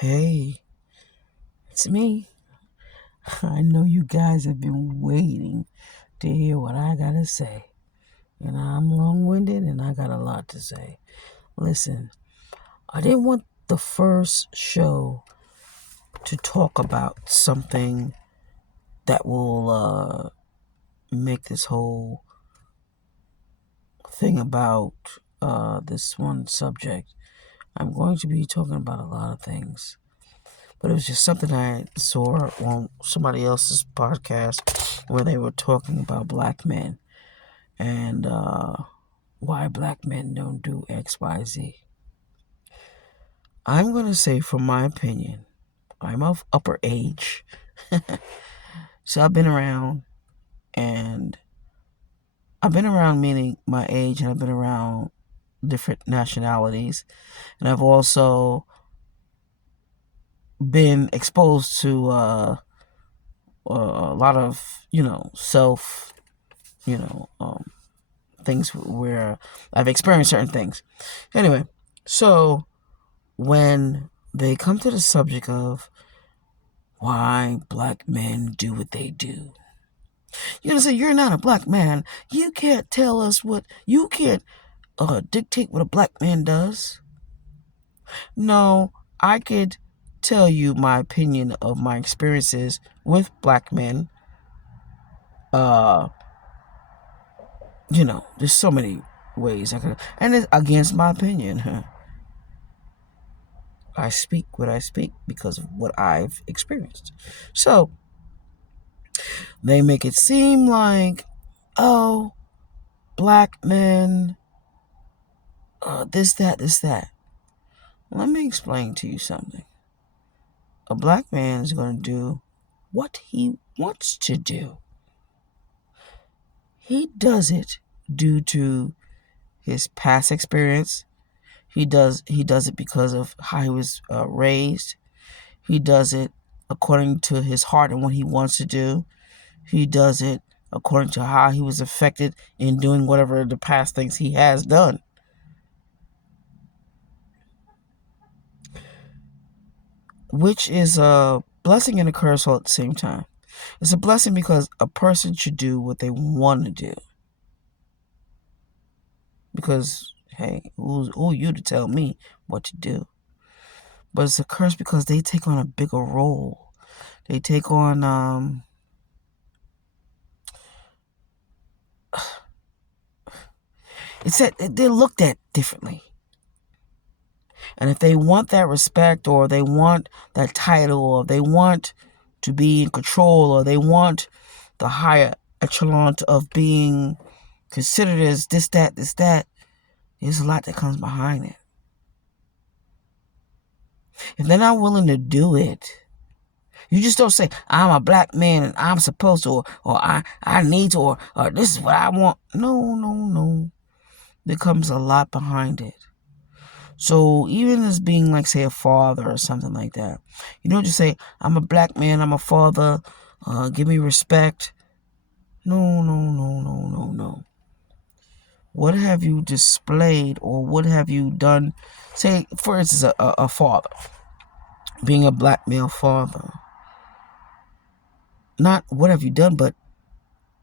Hey, it's me. I know you guys have been waiting to hear what I gotta say. And I'm long winded and I got a lot to say. Listen, I didn't want the first show to talk about something that will make this whole thing about this one subject. I'm going to be talking about a lot of things. But it was just something I saw on somebody else's podcast where they were talking about black men and why black men don't do X, Y, Z. I'm going to say, from my opinion, I'm of upper age. So I've been around, and I've been around meaning my age, and I've been around different nationalities. And I've also been exposed to a lot of, self, you know, um, things where I've experienced certain things. Anyway, so when they come to the subject of why black men do what they do, you're gonna say, you're not a black man. You can't tell us you can't dictate what a black man does. No, I could tell you my opinion of my experiences with black men. Uh, there's so many ways I could, and it's against my opinion. I speak what I speak because of what I've experienced. So they make it seem like, oh, black men, this, that, this, that. Let me explain to you something. A black man is going to do what he wants to do. He does it due to his past experience. He does it because of how he was raised. He does it according to his heart and what he wants to do. He does it according to how he was affected in doing whatever the past things he has done. Which is a blessing and a curse all at the same time. It's a blessing because a person should do what they want to do. Because, hey, who you to tell me what to do? But it's a curse because they take on a bigger role. They take on, it's that they're looked at differently. And if they want that respect, or they want that title, or they want to be in control, or they want the higher echelon of being considered as this, that, there's a lot that comes behind it. If they're not willing to do it, you just don't say, I'm a black man and I'm supposed to, or I need to, or this is what I want. No. There comes a lot behind it. So even as being like, say, a father or something like that, you don't just say, I'm a black man, I'm a father, give me respect. No. What have you displayed, or what have you done? Say, for instance, a father, being a black male father. Not what have you done, but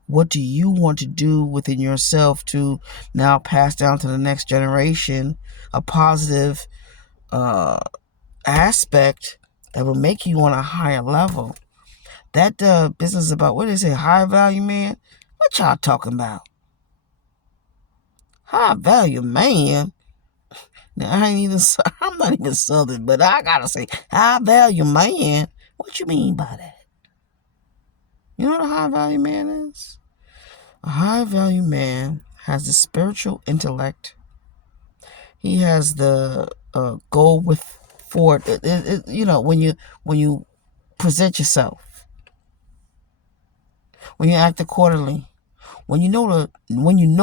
what do you want to do within yourself to now pass down to the next generation a positive aspect that will make you on a higher level? That business about, what do they say, high value man? What y'all talking about? High value man? Now, I'm not even Southern, but I gotta say, high value man? What you mean by that? You know what a high value man is? A high value man has the spiritual intellect. He has the goal for it. When you present yourself, when you act accordingly, when you know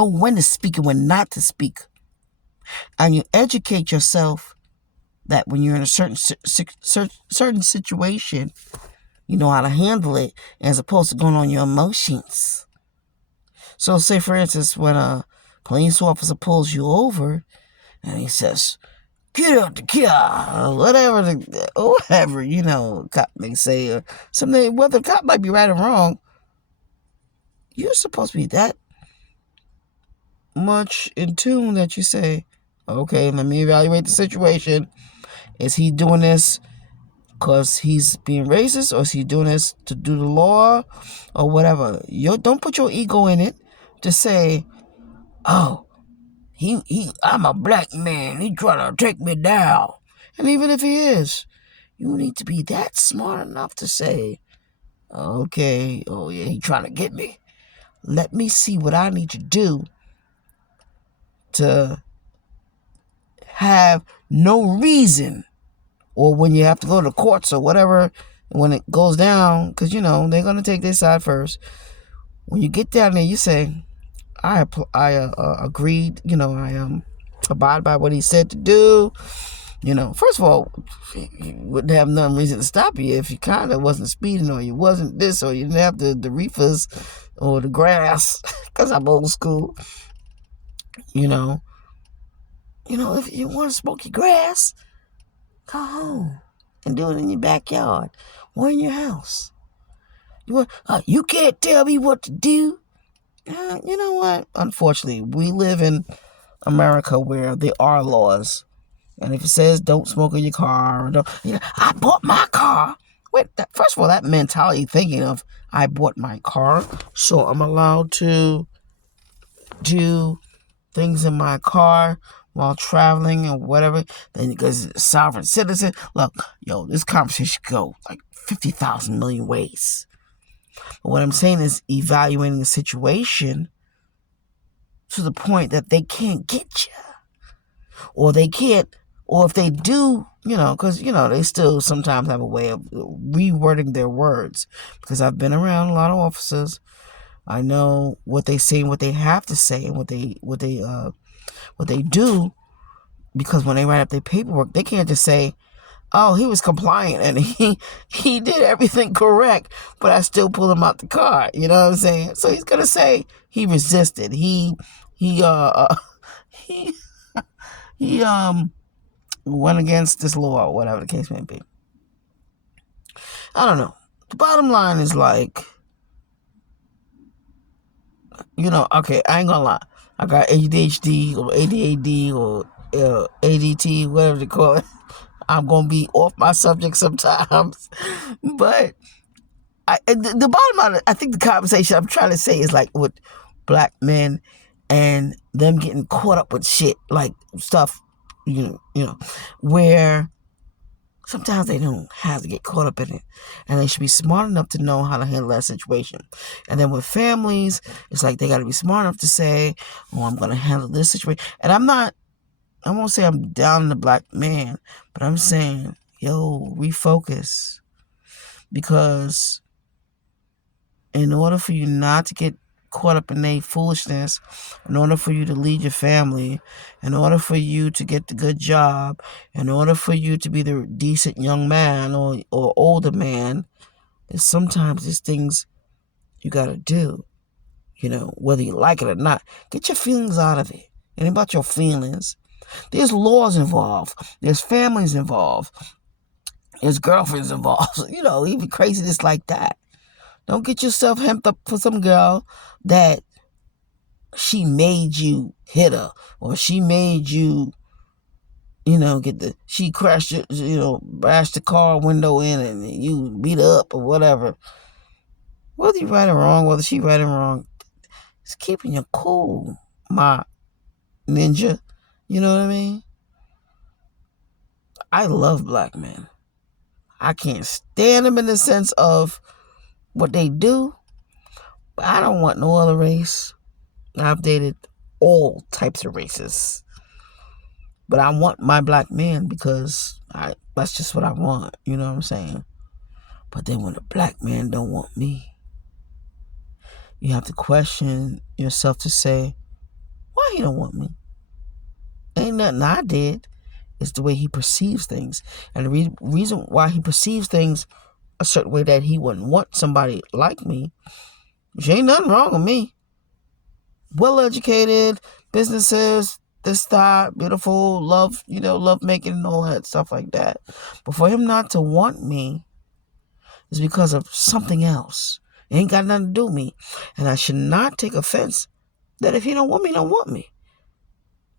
when to speak and when not to speak, and you educate yourself that when you're in a certain situation, you know how to handle it as opposed to going on your emotions. So, say for instance, when a police officer pulls you over and he says, get out the car, whatever, cop may say, or something, whether the cop might be right or wrong, you're supposed to be that much in tune that you say, okay, let me evaluate the situation. Is he doing this because he's being racist, or is he doing this to do the law, or whatever? Don't put your ego in it to say, oh, I'm a black man, he trying to take me down. And even if he is, you need to be that smart enough to say, okay, oh yeah, he trying to get me. Let me see what I need to do to have no reason, or when you have to go to courts or whatever, when it goes down, because, they're going to take their side first. When you get down there, you say, I agreed, I abide by what he said to do. First of all, you wouldn't have no reason to stop you if you kind of wasn't speeding, or you wasn't this, or you didn't have the reefers or the grass, because I'm old school. If you want to smoke your grass, go home and do it in your backyard or in your house. You can't tell me what to do. You know what? Unfortunately, we live in America where there are laws. And if it says don't smoke in your car, I bought my car. Wait, first of all, that mentality thinking of I bought my car, so I'm allowed to do things in my car while traveling or whatever, then because it's a sovereign citizen. Look, this conversation could go like 50,000 million ways. But what I'm saying is evaluating the situation to the point that they can't get you. Or they can't, or if they do, because, they still sometimes have a way of rewording their words. Because I've been around a lot of officers. I know what they say and what they have to say and what they do, because when they write up their paperwork, they can't just say, oh, he was compliant and he did everything correct, but I still pulled him out the car. You know what I'm saying? So he's gonna say he resisted. He went against this law, or whatever the case may be. I don't know. The bottom line is like, okay, I ain't gonna lie. I got ADHD or ADAD or ADT, whatever they call it. I'm going to be off my subject sometimes. But the bottom line, I think the conversation I'm trying to say is like with black men and them getting caught up with shit, like stuff, where sometimes they don't have to get caught up in it. And they should be smart enough to know how to handle that situation. And then with families, it's like they got to be smart enough to say, oh, I'm going to handle this situation. And I won't say I'm down in the black man, but I'm saying, refocus. Because in order for you not to get caught up in their foolishness, in order for you to lead your family, in order for you to get the good job, in order for you to be the decent young man or older man, sometimes there's things you got to do, whether you like it or not. Get your feelings out of it. It ain't about your feelings. There's laws involved. There's families involved. There's girlfriends involved. Even craziness like that. Don't get yourself hemmed up for some girl that she made you hit her, or she made you, she crashed your, bashed the car window in and you beat her up or whatever. Whether you right or wrong, whether she right or wrong, it's keeping you cool, my ninja. You know what I mean? I love black men. I can't stand them in the sense of what they do, but I don't want no other race. I've dated all types of races, but I want my black man because that's just what I want. You know what I'm saying? But then when a black man don't want me, you have to question yourself to say, why he don't want me? Ain't nothing I did. It's the way he perceives things. And the reason why he perceives things a certain way that he wouldn't want somebody like me, which ain't nothing wrong with me. Well-educated, businesses, this, that, beautiful, love, love making and all that stuff like that. But for him not to want me is because of something else. It ain't got nothing to do with me. And I should not take offense that if he don't want me, don't want me.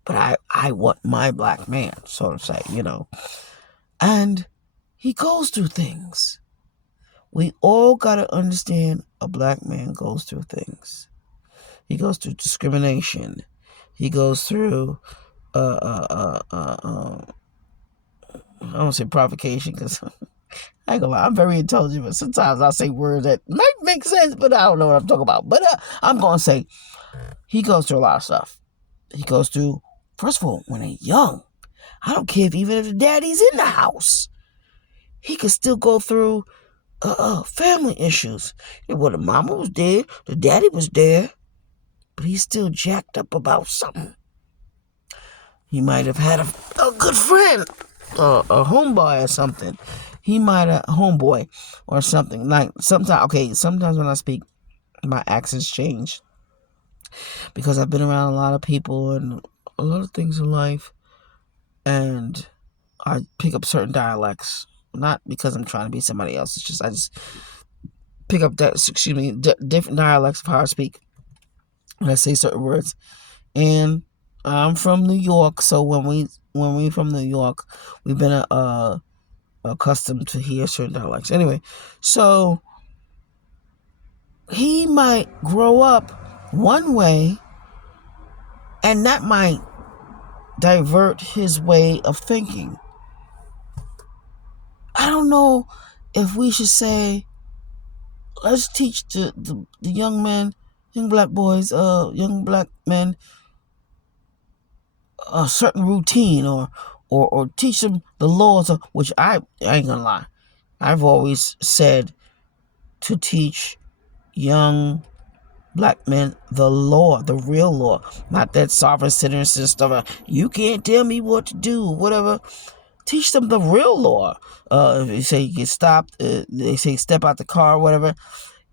But I want my black man, so to say, And he goes through things. We all got to understand a black man goes through things. He goes through discrimination. He goes through, I don't say provocation because I ain't gonna lie, I'm very intelligent, but sometimes I say words that might make sense, but I don't know what I'm talking about. But I'm gonna say he goes through a lot of stuff. He goes through, first of all, when they're young. I don't care even if the daddy's in the house. He could still go through family issues. Well, the mama was there, the daddy was there, but he's still jacked up about something. He might have had a good friend, a homeboy or something. He might have homeboy or something. Like sometimes when I speak, my accents change because I've been around a lot of people and a lot of things in life, and I pick up certain dialects. Not because I'm trying to be somebody else. It's just I just pick up different dialects of how I speak when I say certain words. And I'm from New York, so when we from New York, we've been accustomed to hear certain dialects. Anyway, so he might grow up one way, and that might divert his way of thinking. I don't know if we should say, let's teach the young men, young black boys, young black men a certain routine or teach them the laws of, which I ain't gonna lie. I've always said to teach young black men the law, the real law, not that sovereign citizen stuff. You can't tell me what to do, whatever. Teach them the real law. If you say you get stopped, they say step out the car, whatever.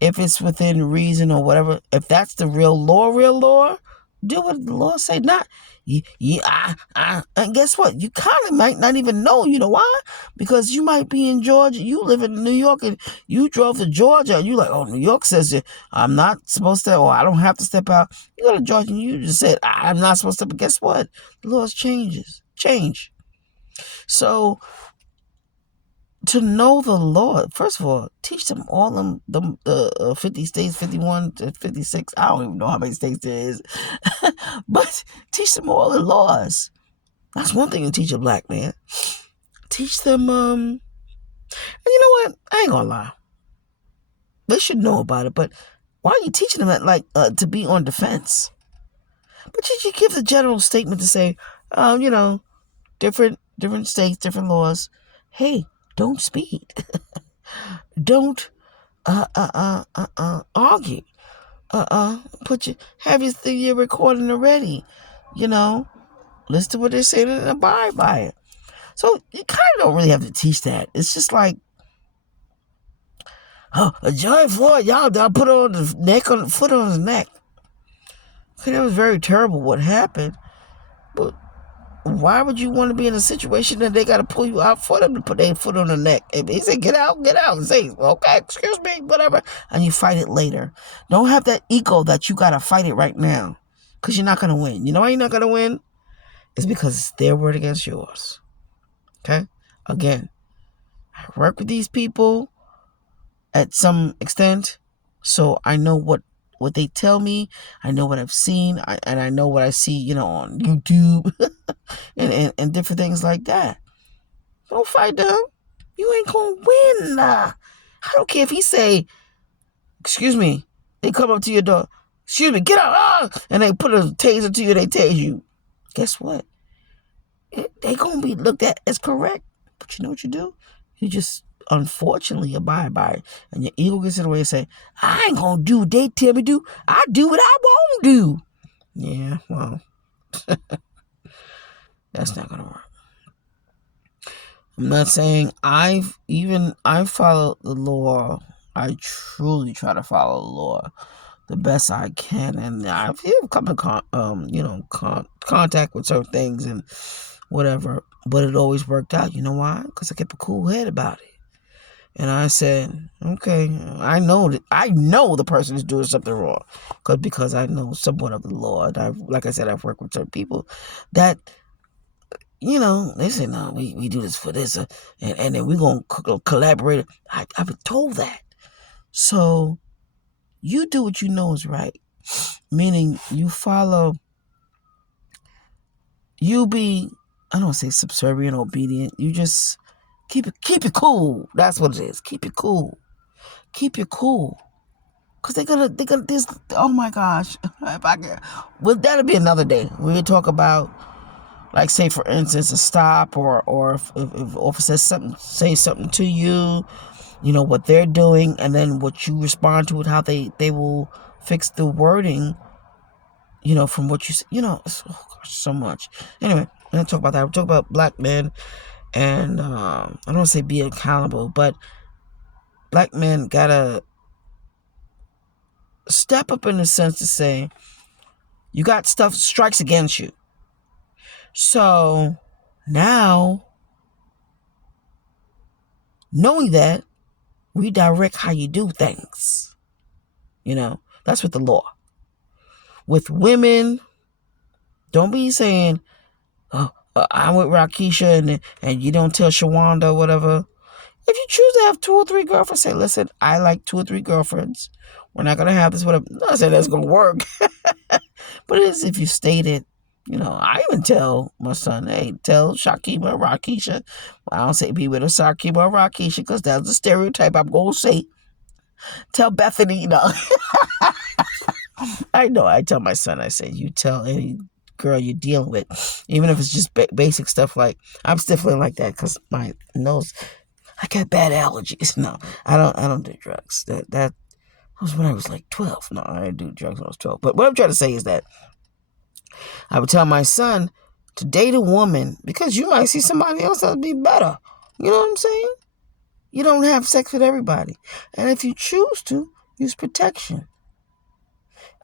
If it's within reason or whatever, if that's the real law, do what the law say. Not, and guess what? You kind of might not even know. You know why? Because you might be in Georgia. You live in New York, and you drove to Georgia, and you like, oh, New York says I'm not supposed to, or I don't have to step out. You go to Georgia, and you just said I'm not supposed to. But guess what? The laws change. So to know the law, first of all, teach them all them 50 states, 51 to 56. I don't even know how many states there is. But teach them all the laws. That's one thing to teach a black man. Teach them, and you know what? I ain't gonna lie. They should know about it, but why are you teaching them that, to be on defense? But you give the general statement to say, different states, different laws. Hey, don't speed. Don't argue. Have your thing you're recording already. Listen to what they're saying and abide by it. So you kind of don't really have to teach that. It's just like, George Floyd, y'all put on the foot on his neck. Okay, that was very terrible what happened. But why would you want to be in a situation that they got to pull you out for them to put their foot on the neck? If they say, get out, and say, okay, excuse me, whatever, and you fight it later. Don't have that ego that you got to fight it right now, because you're not going to win. You know why you're not going to win? It's because it's their word against yours. Okay? Again, I work with these people at some extent, so I know what they tell me. I know what I've seen, and I know what I see, on YouTube and different things like that. Don't fight them. You ain't gonna win. I don't care if he say, excuse me, they come up to your door, excuse me, get out, and they put a taser to you, they tase you. Guess what? They gonna be looked at as correct. But you know what you do? You just unfortunately abide by it. And your ego gets in the way and say, I ain't gonna do what they tell me to do. I do what I won't do. Yeah, well, that's not gonna work. I'm not saying I follow the law. I truly try to follow the law. the best I can, and I've come in contact with certain things and whatever, but it always worked out. You know why? Because I kept a cool head about it, and I said, okay, I know the person is doing something wrong, because I know somewhat of the law. And like I said, I've worked with certain people that, they say, no, we do this for this, and then we're going to collaborate. I've been told that. So you do what you know is right, meaning you be, I don't want to say subservient, obedient. You just keep it cool. That's what it is. Keep it cool. Keep it cool. Because they're gonna this, oh my gosh. Well, that'll be another day. We talk about, like, say for instance, a stop, or if officer say something to you, what they're doing, and then what you respond to it, how they will fix the wording, from what you say, oh gosh, so much. Anyway, I'm gonna talk about that. We're talking about black men, and I don't want to say be accountable, but black men gotta step up in the sense to say, you got stuff strikes against you. So now, knowing that, redirect how you do things. That's with the law. With women, don't be saying, oh, I'm with Rakisha, and you don't tell Shawanda or whatever. If you choose to have 2 or 3 girlfriends, say, listen, I like 2 or 3 girlfriends. We're not going to have this, whatever. Not saying that's going to work. But it is if you state it. I even tell my son, hey, tell Shakima or Rakisha. Well, I don't say be with a Shakima or Rakisha, because that's a stereotype I'm going to say. Tell Bethany, I know. I tell my son, I say, you tell any girl you're dealing with, even if it's just basic stuff, like, I'm stifling like that because my nose, I got bad allergies. No, I don't do drugs. That was when I was like 12. No, I didn't do drugs when I was 12. But what I'm trying to say is that I would tell my son to date a woman, because you might see somebody else that'll be better. You know what I'm saying? You don't have sex with everybody. And if you choose to, use protection.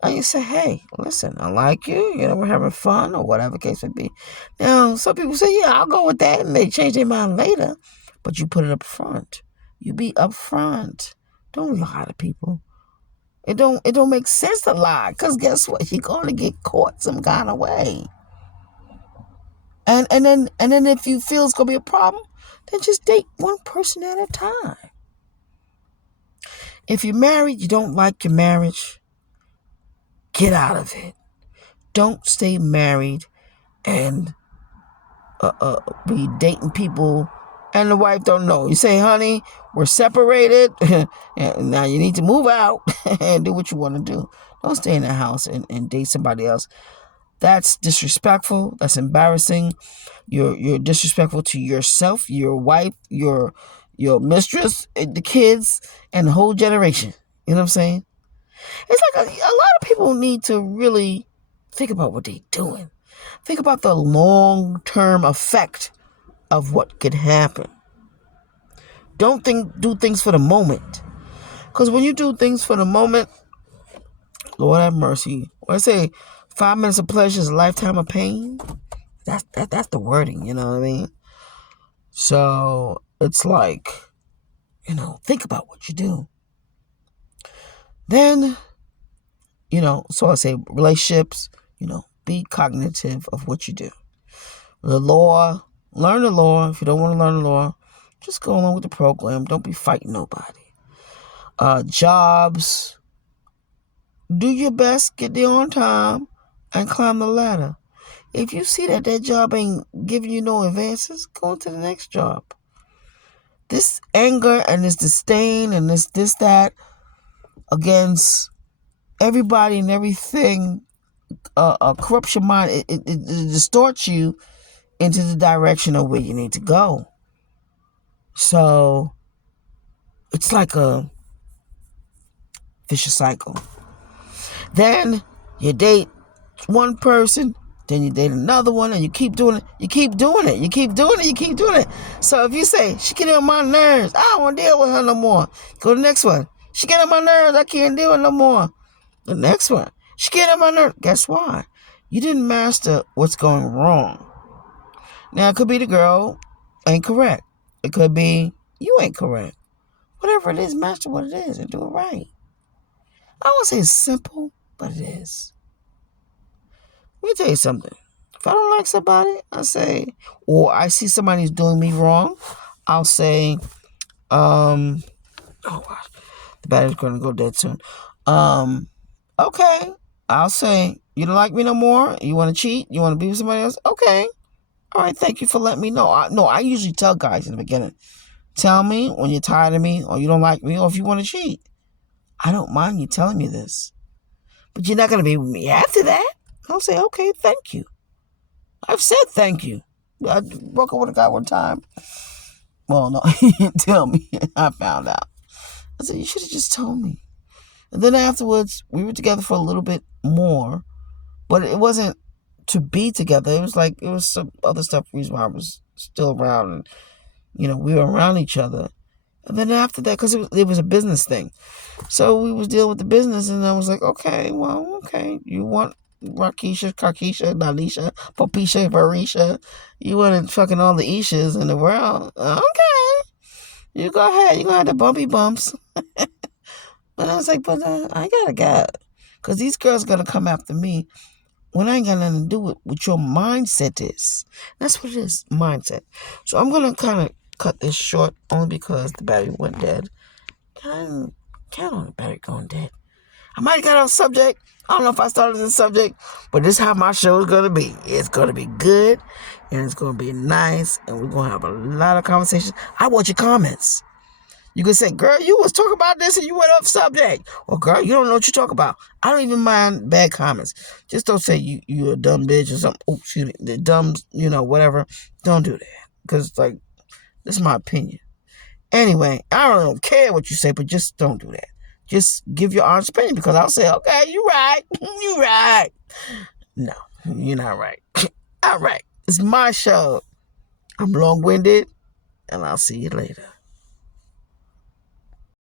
And you say, hey, listen, I like you. We're having fun, or whatever case may be. Now, some people say, yeah, I'll go with that. And they change their mind later. But you put it up front. You be up front. Don't lie to people. It don't make sense to lie. Because guess what? You're going to get caught some kind of way. And then if you feel it's going to be a problem, then just date one person at a time. If you're married, you don't like your marriage, get out of it. Don't stay married and be dating people and the wife don't know. You say, honey, we're separated. And now you need to move out and do what you want to do. Don't stay in the house and date somebody else. That's disrespectful. That's embarrassing. You're disrespectful to yourself, your wife, your mistress, the kids, and the whole generation. You know what I'm saying? It's like a lot of people need to really think about what they're doing. Think about the long-term effect of what could happen. Don't do things for the moment. Because when you do things for the moment, Lord have mercy. When I say 5 minutes of pleasure is a lifetime of pain, that's the wording, you know what I mean? So it's like, think about what you do. Then, so I say relationships, be cognitive of what you do. The law, learn the law. If you don't want to learn the law, just go along with the program. Don't be fighting nobody. Jobs, do your best, get there on time, and climb the ladder. If you see that job ain't giving you no advances, go on to the next job. This anger and this disdain and this that against everybody and everything, corrupts your mind. It distorts you into the direction of where you need to go. So it's like a vicious cycle. Then you date one person, then you date another one, and you keep doing it. You keep doing it. You keep doing it. You keep doing it. So if you say, she get on my nerves, I don't want to deal with her no more. Go to the next one. She get on my nerves, I can't deal with her no more. The next one, she get on my nerve. Guess why? You didn't master what's going wrong. Now, it could be the girl ain't correct. It could be you ain't correct. Whatever it is, master what it is and do it right. I won't say it's simple, but it is. Let me tell you something. If I don't like somebody, I say, or I see somebody's doing me wrong, I'll say, oh gosh, the battery's going to go dead soon. Okay, I'll say, you don't like me no more? You want to cheat? You want to be with somebody else? Okay. All right, thank you for letting me know. I usually tell guys in the beginning, tell me when you're tired of me or you don't like me or if you want to cheat. I don't mind you telling me this. But you're not going to be with me after that. I'll say, okay, thank you. I've said thank you. I broke up with a guy one time. Well, no, he didn't tell me. I found out. I said, you should have just told me. And then afterwards, we were together for a little bit more. But it wasn't to be together. It was some other stuff, reason why I was still around. And, we were around each other. And then after that, because it was a business thing. So we was dealing with the business, and I was like, okay, you want Rakisha, Karkisha, Nalisha, Popisha, Varisha. You wanted fucking all the Ishas in the world. Okay. You go ahead. You're going to have the bumpy bumps. But I was like, but I got a guy. Because these girls going to come after me when I ain't got nothing to do with what your mindset is. That's what it is, mindset. So I'm going to kind of cut this short only because the battery went dead. Count on the battery going dead. I might have got off subject. I don't know if I started this subject, but this is how my show is going to be. It's going to be good, and it's going to be nice, and we're going to have a lot of conversations. I want your comments. You can say, girl, you was talking about this and you went off subject. Or, girl, you don't know what you're talking about. I don't even mind bad comments. Just don't say you a dumb bitch or something. Oh, shoot, the dumb, whatever. Don't do that. Because, this is my opinion. Anyway, I don't care what you say, but just don't do that. Just give your honest opinion because I'll say, okay, you're right. You're right. No, you're not right. All right. It's my show. I'm long-winded, and I'll see you later.